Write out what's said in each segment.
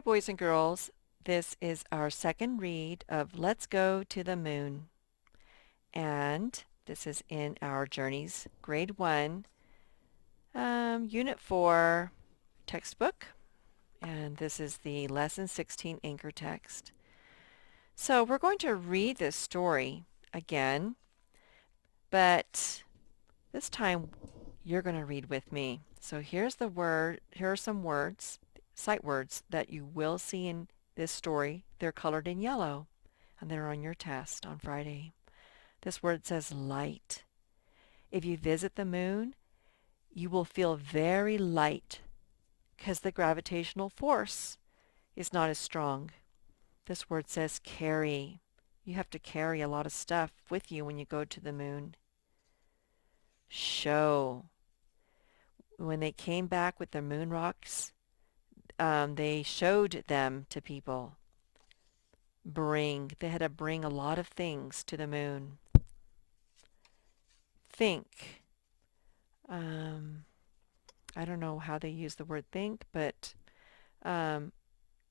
Hi, boys and girls. This is our second read of Let's Go to the Moon. And this is in our Journeys Grade 1, Unit 4 textbook. And this is the Lesson 16 anchor text. So we're going to read this story again, but this time you're going to read with me. So here are some words, sight words that you will see in this story. They're colored in yellow, and they're on your test on Friday. This word says light. If you visit the moon, you will feel very light because the gravitational force is not as strong. This word says carry. You have to carry a lot of stuff with you when you go to the moon. Show. When they came back with the moon rocks, they showed them to people. Bring. They had to bring a lot of things to the moon. Think. Um, I don't know how they use the word think, but um,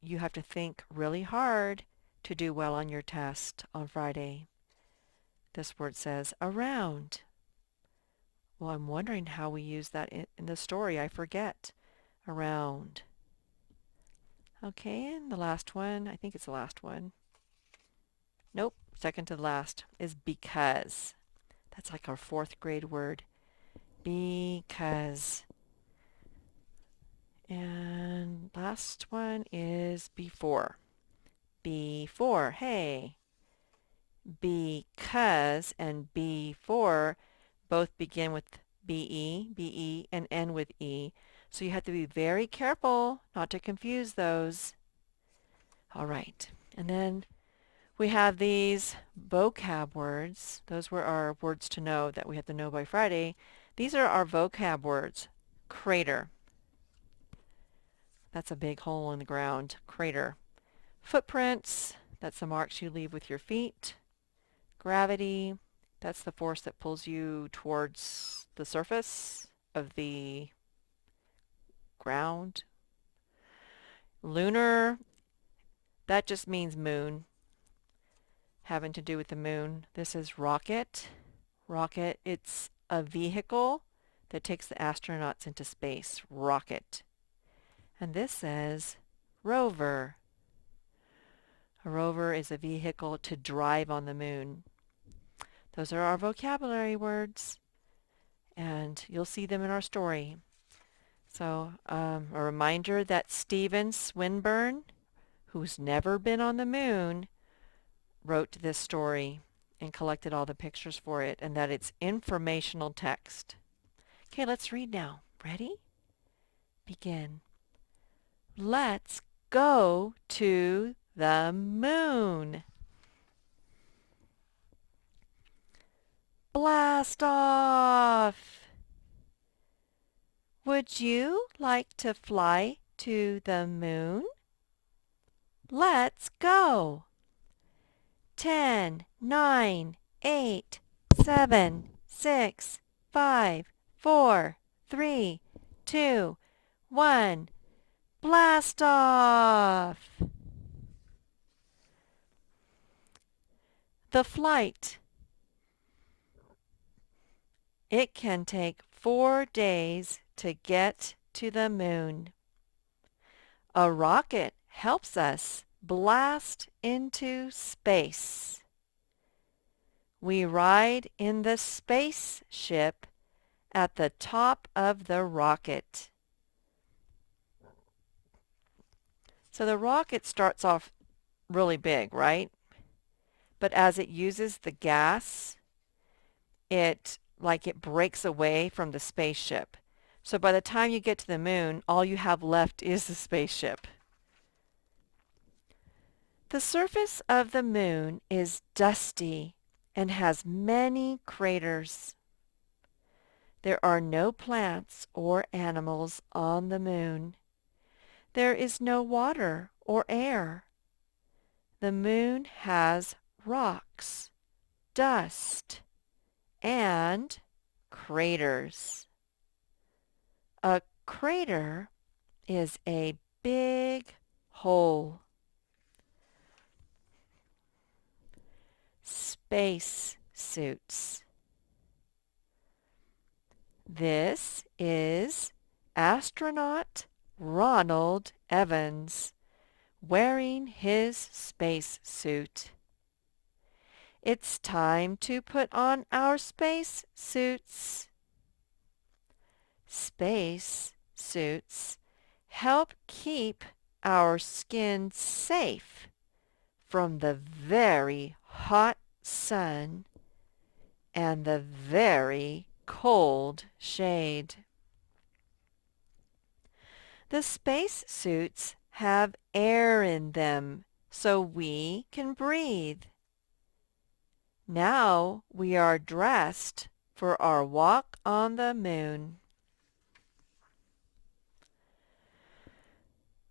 you have to think really hard to do well on your test on Friday. This word says around. Well, I'm wondering how we use that in the story. I forget. Around. Okay, and the last one, I think it's the last one. Nope, second to the last is because. That's like our fourth grade word. Because. And last one is before. Before. Hey. Because and before both begin with be, and end with e. So you have to be very careful not to confuse those. All right. And then we have these vocab words. Those were our words to know that we have to know by Friday. These are our vocab words. Crater. That's a big hole in the ground. Crater. Footprints. That's the marks you leave with your feet. Gravity. That's the force that pulls you towards the surface of the ground. Lunar. That just means moon. Having to do with the moon. This is rocket. Rocket. It's a vehicle that takes the astronauts into space. Rocket. And this says rover. A rover is a vehicle to drive on the moon. Those are our vocabulary words, and you'll see them in our story. So a reminder that Stephen Swinburne, who's never been on the moon, wrote this story and collected all the pictures for it, and that it's informational text. Okay, let's read now. Ready? Begin. Let's go to the moon. Blast off! Would you like to fly to the moon? Let's go! 10, 9, 8, 7, 6, 5, 4, 3, 2, 1. Blast off! The flight. It can take 4 days to get to the moon. A rocket helps us blast into space. We ride in the spaceship at the top of the rocket. So the rocket starts off really big, right? But as it uses the gas, it breaks away from the spaceship. So by the time you get to the moon, all you have left is the spaceship. The surface of the moon is dusty and has many craters. There are no plants or animals on the moon. There is no water or air. The moon has rocks, dust, and craters. A crater is a big hole. space suits. This is astronaut Ronald Evans wearing his space suit. It's time to put on our space suits. Space suits help keep our skin safe from the very hot sun and the very cold shade. The space suits have air in them so we can breathe. Now we are dressed for our walk on the moon.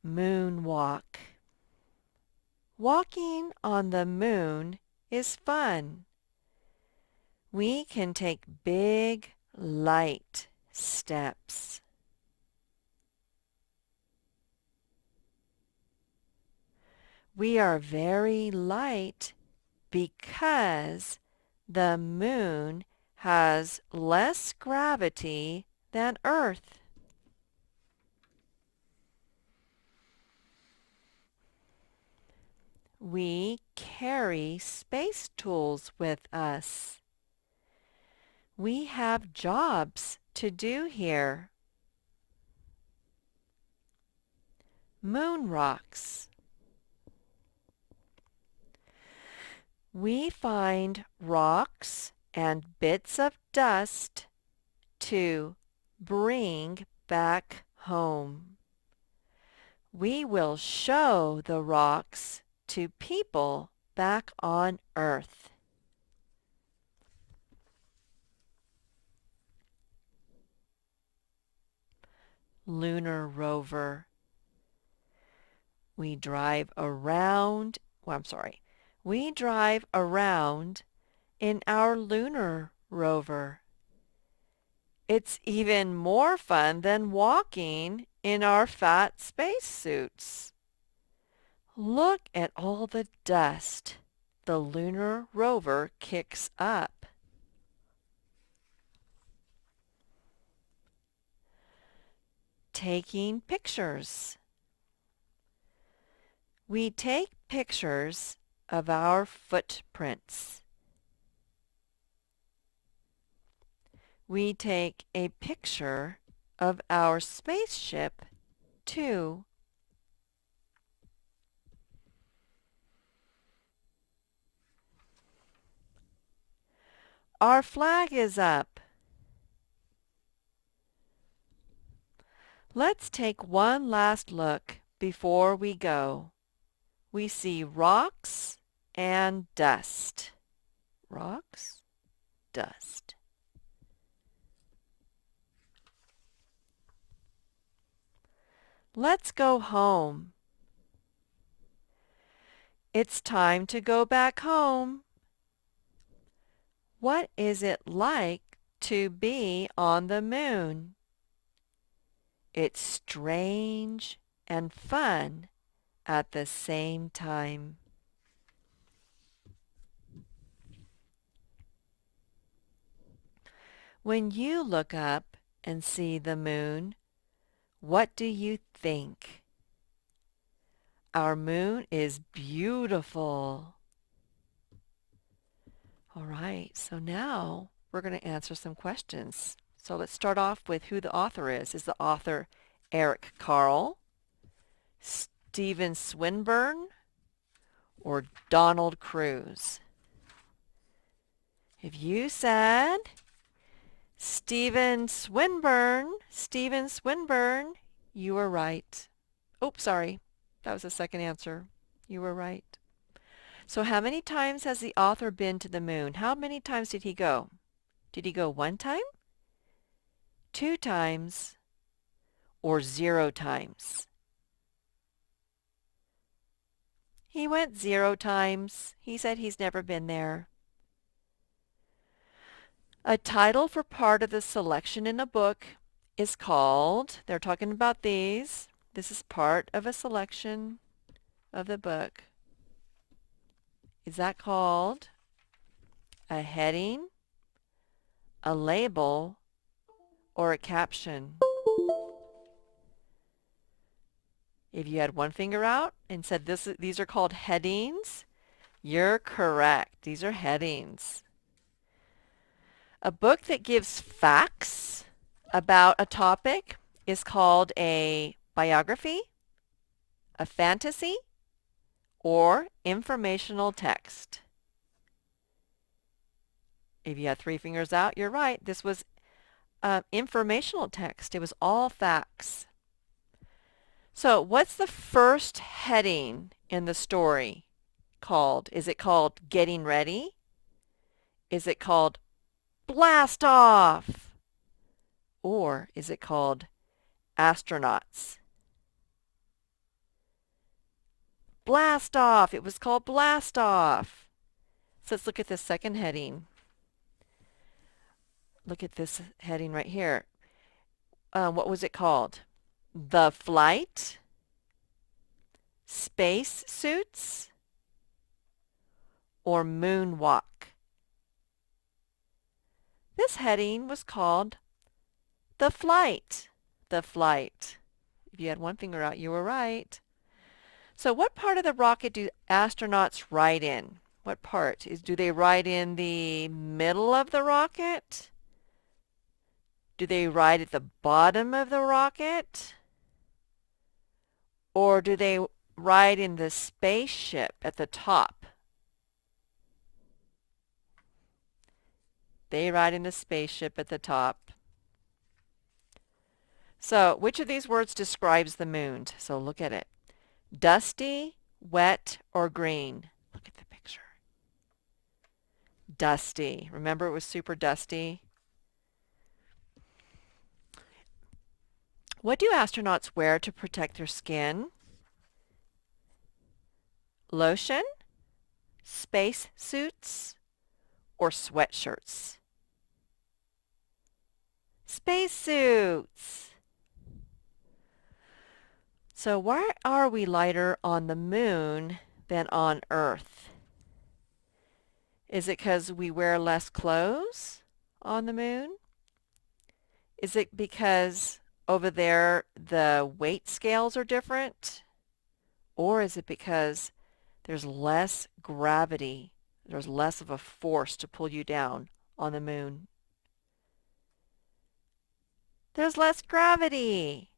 Moonwalk. Walking on the moon is fun. We can take big, light steps. We are very light because the moon has less gravity than Earth. We carry space tools with us. We have jobs to do here. Moon rocks. We find rocks and bits of dust to bring back home. We will show the rocks to people back on Earth. Lunar Rover. We drive around in our Lunar Rover. It's even more fun than walking in our fat spacesuits. Look at all the dust the Lunar Rover kicks up. Taking pictures. We take pictures of our footprints. We take a picture of our spaceship, too. Our flag is up. Let's take one last look before we go. We see rocks and dust. Rocks, dust. Let's go home. It's time to go back home. What is it like to be on the moon? It's strange and fun at the same time. When you look up and see the moon, what do you think? Our moon is beautiful. All right, so now we're going to answer some questions. So let's start off with who the author is. Is the author Eric Carle, Stephen Swinburne, or Donald Cruz? If you said Stephen Swinburne, you were right. Oops, sorry. That was the second answer. You were right. So how many times has the author been to the moon? How many times did he go? Did he go 1 time, 2 times, or 0 times? He went 0 times. He said he's never been there. A title for part of the selection in a book is called, they're talking about these. This is part of a selection of the book. Is that called? a heading, a label, or a caption? If you had one finger out and said these are called headings, you're correct. These are headings. A book that gives facts about a topic is called a biography, a fantasy, or informational text. If you had three fingers out, you're right. This was informational text. It was all facts. So what's the first heading in the story called? Is it called Getting Ready? Is it called Blast Off? Or is it called Astronauts? Blast Off. It was called Blast Off. So let's look at the second heading. Look at this heading right here. What was it called? The Flight, Space Suits, or Moonwalk? This heading was called The Flight. The Flight. If you had one finger out, you were right. So what part of the rocket do astronauts ride in? What part? Do they ride in the middle of the rocket? Do they ride at the bottom of the rocket? Or do they ride in the spaceship at the top? They ride in the spaceship at the top. So which of these words describes the moon? So look at it. Dusty, wet, or green? Look at the picture. Dusty. Remember it was super dusty? What do astronauts wear to protect their skin? Lotion, space suits, or sweatshirts? Space suits. So why are we lighter on the moon than on Earth? Is it because we wear less clothes on the moon? Is it because over there the weight scales are different? Or is it because there's less gravity? There's less of a force to pull you down on the moon. There's less gravity.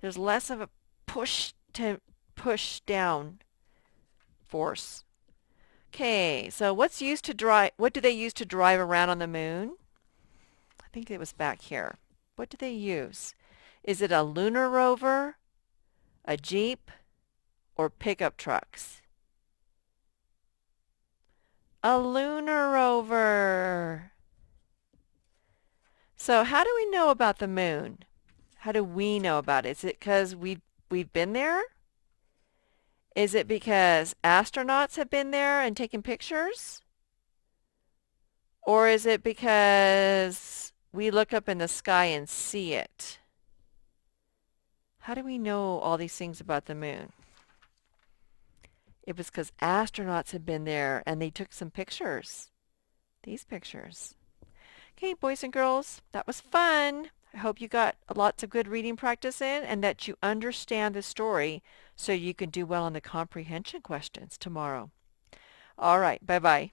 There's less of a push down force. Okay, so what do they use to drive around on the moon? I think it was back here. What do they use? Is it a lunar rover, a jeep, or pickup trucks? A lunar rover. So how do we know about the moon? How do we know about it? Is it because we've been there? Is it because astronauts have been there and taken pictures? Or is it because we look up in the sky and see it? How do we know all these things about the moon? It was because astronauts had been there and they took some pictures. These pictures. Okay, boys and girls, that was fun. I hope you got lots of good reading practice in and that you understand the story so you can do well on the comprehension questions tomorrow. All right, bye-bye.